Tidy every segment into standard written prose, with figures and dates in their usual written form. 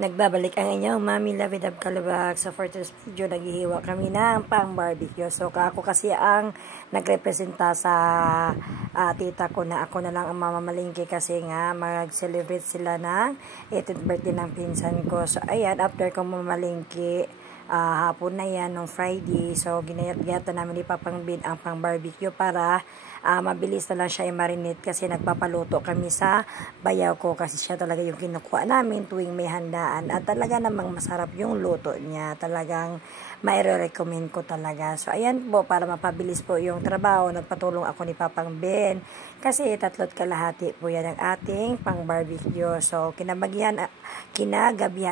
Nagbabalik ang inyong Mami Lavidab Kalabag. So for today's video, naghihiwa kami ng pang barbecue. So ako kasi ang nagrepresenta sa tita ko na ako na lang ang mamamalingki kasi nga mag-celebrate sila ng 18th birthday ng pinsan ko. So ayan, after kong mamalingki, hapon na yan, nung Friday. So ginayat-gayatan namin ni Papang Bin ang pang barbecue para mabilis na lang siya i-marinate kasi nagpapaluto kami sa bayaw ko kasi siya talaga yung kinukuha namin tuwing may handaan at talaga namang masarap yung luto niya, talagang mai-recommend ko talaga. So ayan po, para mapabilis po yung trabaho, nagpatulong ako ni Papang Ben kasi 3 kalahati po yan ang ating pang barbecue. So kinagabihan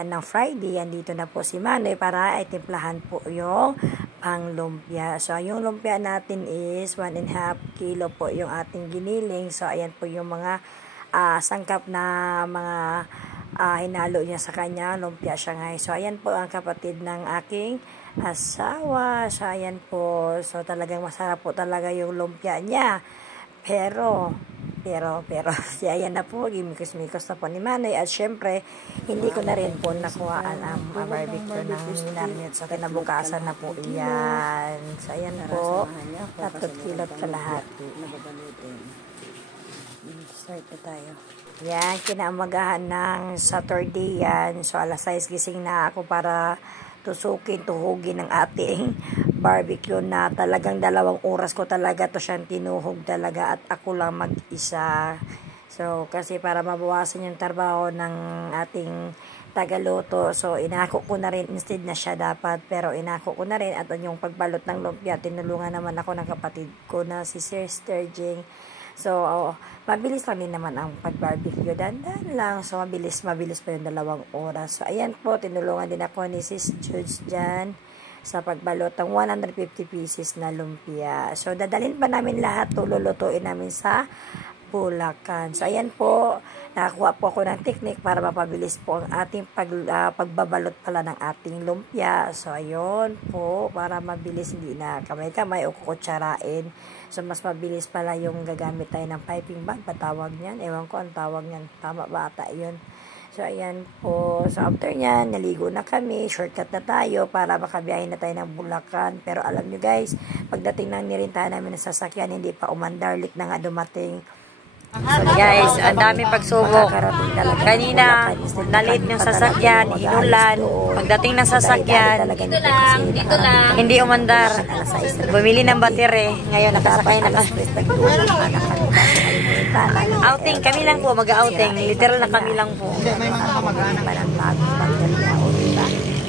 ng Friday, andito na po si Manoy para itimplahan po yung pang lumpia. So yung lumpia natin is 1.5 kilo po yung ating giniling. So ayan po yung mga sangkap na mga hinalo niya sa kanya, lumpia Shanghai. So ayan po ang kapatid ng aking asawa. So ayan po, so talagang masarap po talaga yung lumpia niya. Pero ayan na po, gimikos-mikos na po ni Manoy. At syempre, hindi ko na rin po nakuhaan ang barbecue ng minarinate. So kinabukasan na po yan. So ayan po, 3 kilot kalahati. Start na tayo. Yan, kinaumagahan ng Saturday yan. So alas 6 gising na ako para tuhugin ng ating barbecue na talagang 2 oras ko talaga to siyang tinuhog talaga at ako lang mag-isa. So kasi para mabawasan yung trabaho ng ating tagaluto, so inako ko na rin, instead na siya dapat, pero inako ko na rin. At yung pagbalot ng lumpia, tinulungan naman ako ng kapatid ko na si Sister Jing. So, mabilis lang din naman ang pag-barbecue. Dandan lang. So, mabilis pa yung 2 oras. So, ayan po, tinulungan din ako ni Sis Judes dyan sa pagbalot ng 150 pieces na lumpia. So, dadalhin pa namin lahat. Lulutuin namin sa Bulacan. So, ayan po, nakakuha po ako ng technique para mapabilis po ang ating pagbabalot pala ng ating lumpia. So, ayun po, para mabilis, hindi na kamay-kamay o kukutsarain. So, mas mabilis pala yung gagamit tayo ng piping bag. Patawag niyan? Ewan ko ang tawag niyan. Tama ba ata yun? So, ayan po. So, after nyan, naligo na kami. Shortcut na tayo para makabiyahin na tayo ng Bulacan. Pero alam nyo guys, pagdating ng nirintahan namin ng sasakyan, hindi pa umandarlik na nga dumating. So guys, ang dami pagsubok. Kanina, nalit yung sasakyan, inulan. Pagdating ng sasakyan, dito lang, hindi umandar. Bumili ng batere. Ngayon, nakasakay na kami. Outing, kami lang po, mag-outing. Literal na kami lang po.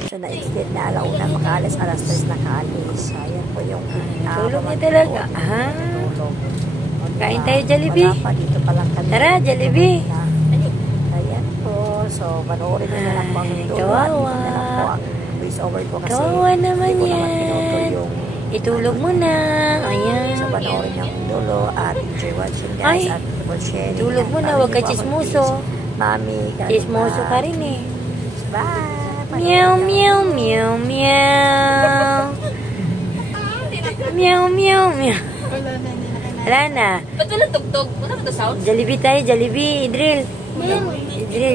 So, na-instead na alauna makaalis, alas 3 nakaalis. So, ayan po yung tulog niya talaga. Kain tayo Jollibee. Tara, Jollibee. Ayan po. So, panoorin nyo na lang po ang dulo. Kawawa. Kawawa naman yan. Itulog mo na. Ayan. So, panoorin nyo ang dulo. At enjoy watching guys. At sharing. Tulog mo na. Huwag ka chismoso. Mami. Chismoso ka rin eh. Bye. Meow, meow, meow, meow. Meow, meow, meow. Wala na. Ba't walang tugtog? Wala ba ito sound? Jollibee tayo, Jollibee, Idril.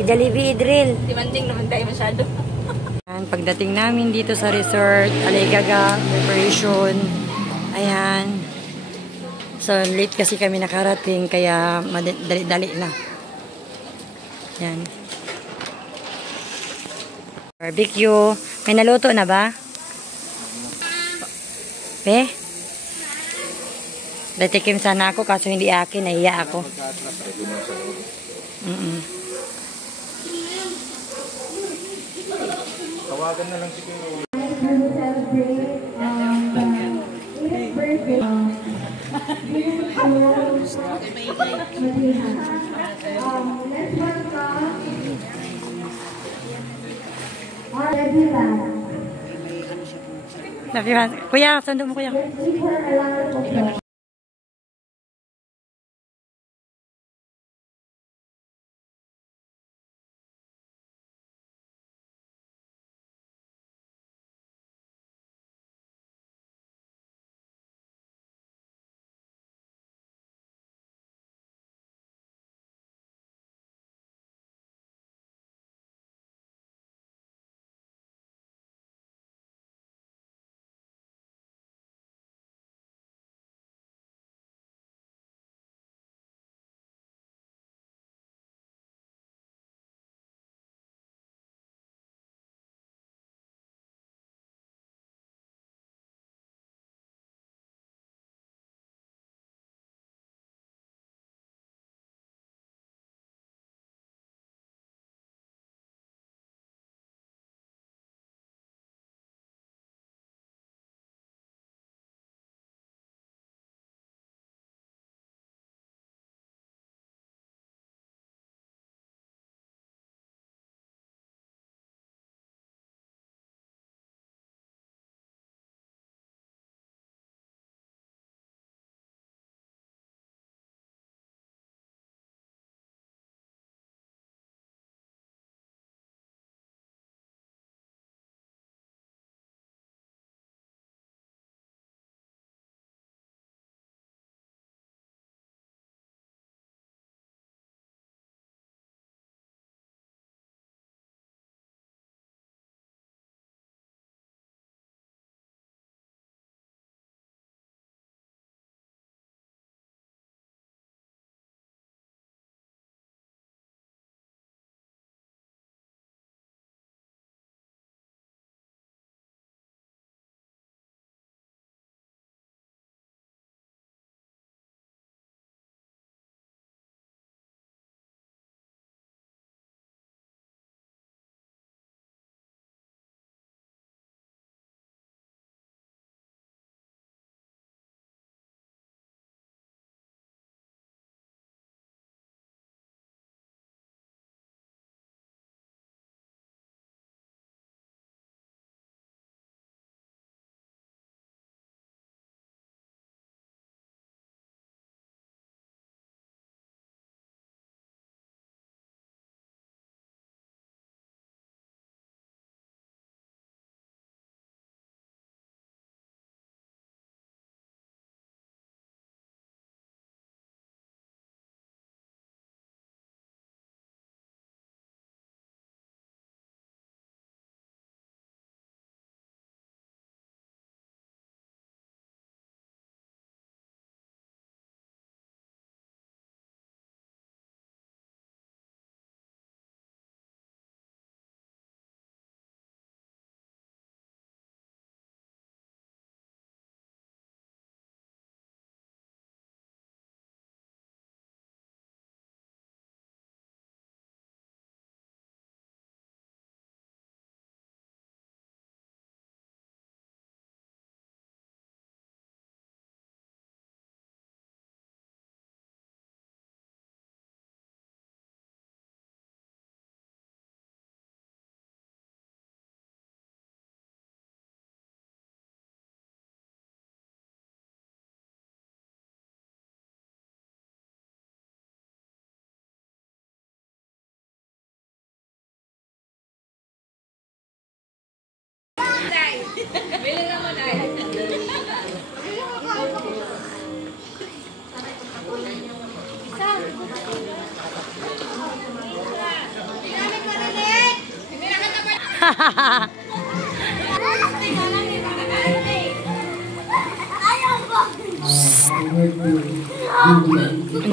Jollibee, Idril. Demanding naman tayo masyado. Pagdating namin dito sa resort, Aligaga, preparation. Ayan. So, late kasi kami nakarating, kaya dali-dali na. Ayan. Barbecue. May naluto na ba? Datikim sana ako, kaso hindi akin, nahiya ako. Tawagan na lang siguro. Kuya, sando mo kuya.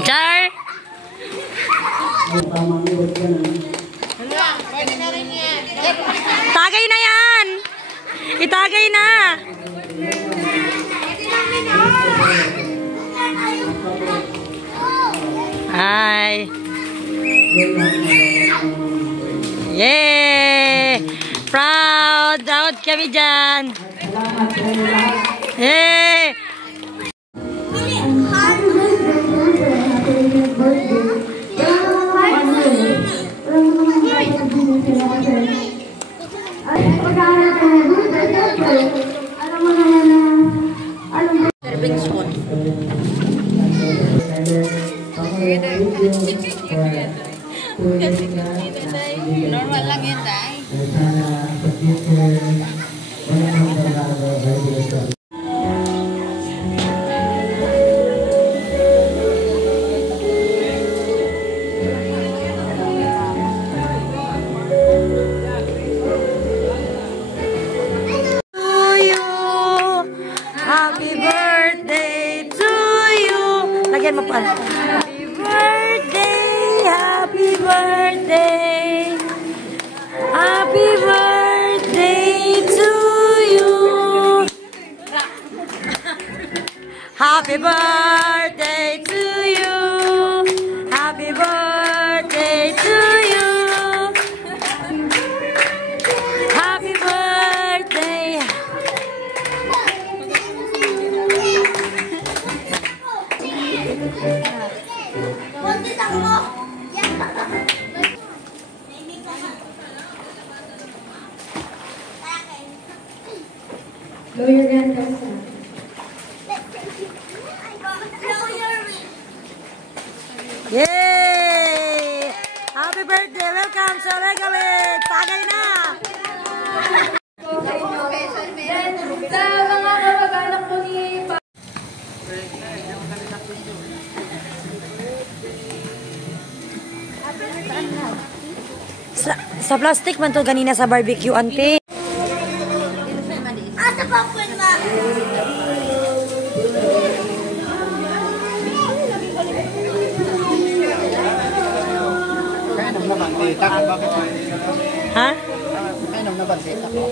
Char! Tagay na yan! Itagay na! Hi! Yay! Proud! Proud kami dyan! Yay! Serving spoon. Normal lang yun, Day. Happy birthday to you. Lagyan mo pa. Happy birthday, happy birthday. Happy birthday to you. Happy birthday to you. Happy birthday to you. Happy birthday. Go your grand comes out. Yay! Happy birthday! Welcome sa Regalit! Tagay na! Sa mga kamag-anak po ni Sa plastic man to ganina sa barbecue, ante. Asa pa po na? Kainom na bandita ko. Bakit? Ha? Kainom na bandita ko.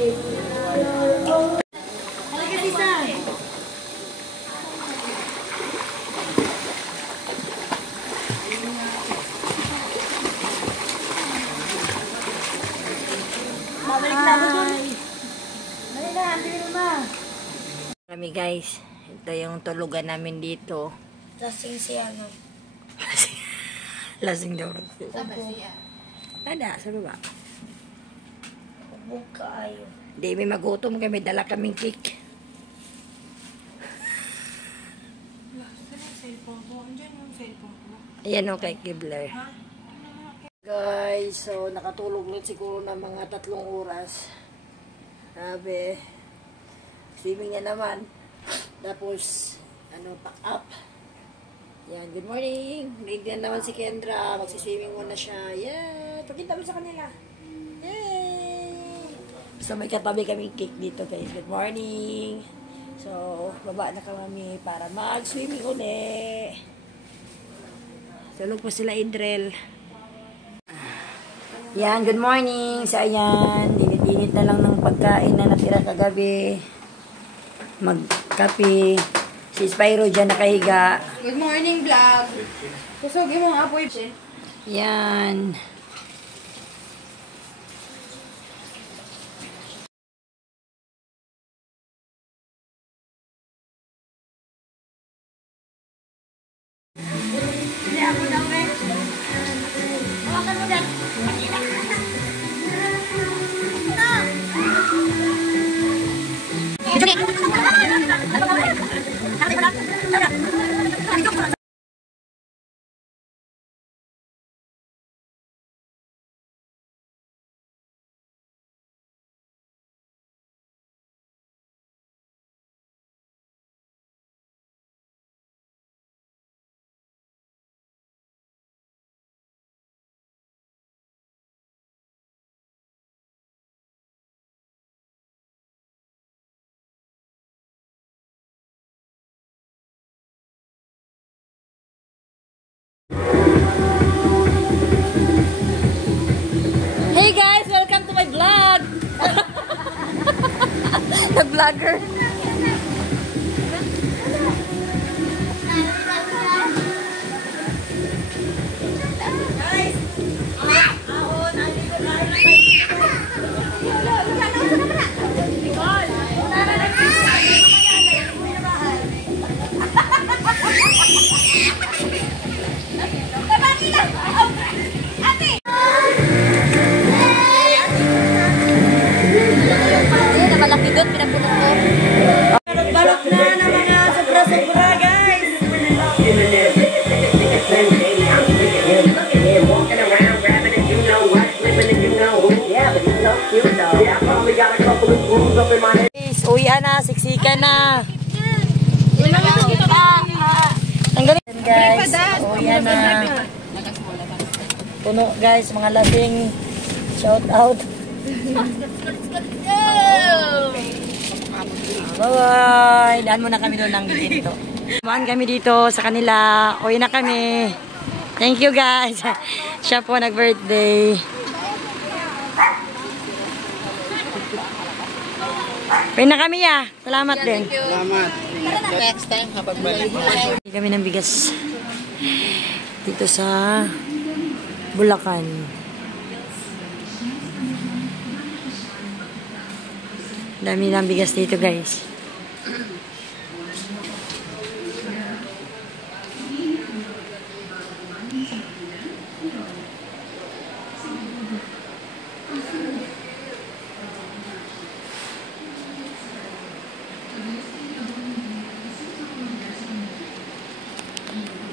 Kami guys, ito yung tulugan namin dito. Lasing siya, no? Lasing daw. Ada, sa baba. Buka ayo. Di may magutom kami, dala kaming cake. Ayan o kay Kibler. Guys, so nakatulog lang siguro ng mga 3 oras. Sabi, swimming na naman. Tapos, pack up. Yan, good morning. Ready na naman si Kendra. Magsiswimming muna siya. Yeah, pakita mo sa kanila. Yay! So, may katabi kaming cake dito guys. Good morning. So, baba na kami para mag-swimming ulit. Tulog pa sila, Idrel. Yan, good morning. So, ayan. Dinit-dinit na lang ng pagkain na natira kagabi. Magkape. Si Spyro dyan nakahiga. Good morning, vlog. Kusogin mo ang apoy, Yan. vlogger. Malaki doon, pinagpunod ko. Balot na ng mga sobra-sobra, guys. Guys, uwian na, siksikan na. Tanggalin, guys. Uwian na. Puno, guys, mga lasing. Shout out. Bye-bye. Daan muna kami doon ng dito. Samahan kami dito sa kanila. Uwi na kami. Thank you, guys. Siya po nag-birthday. Uwi na kami, ah. Salamat din. Salamat. Next time, kapag balik mo. Bili kami ng bigas dito sa Bulacan. Dami ng bigas dito, guys.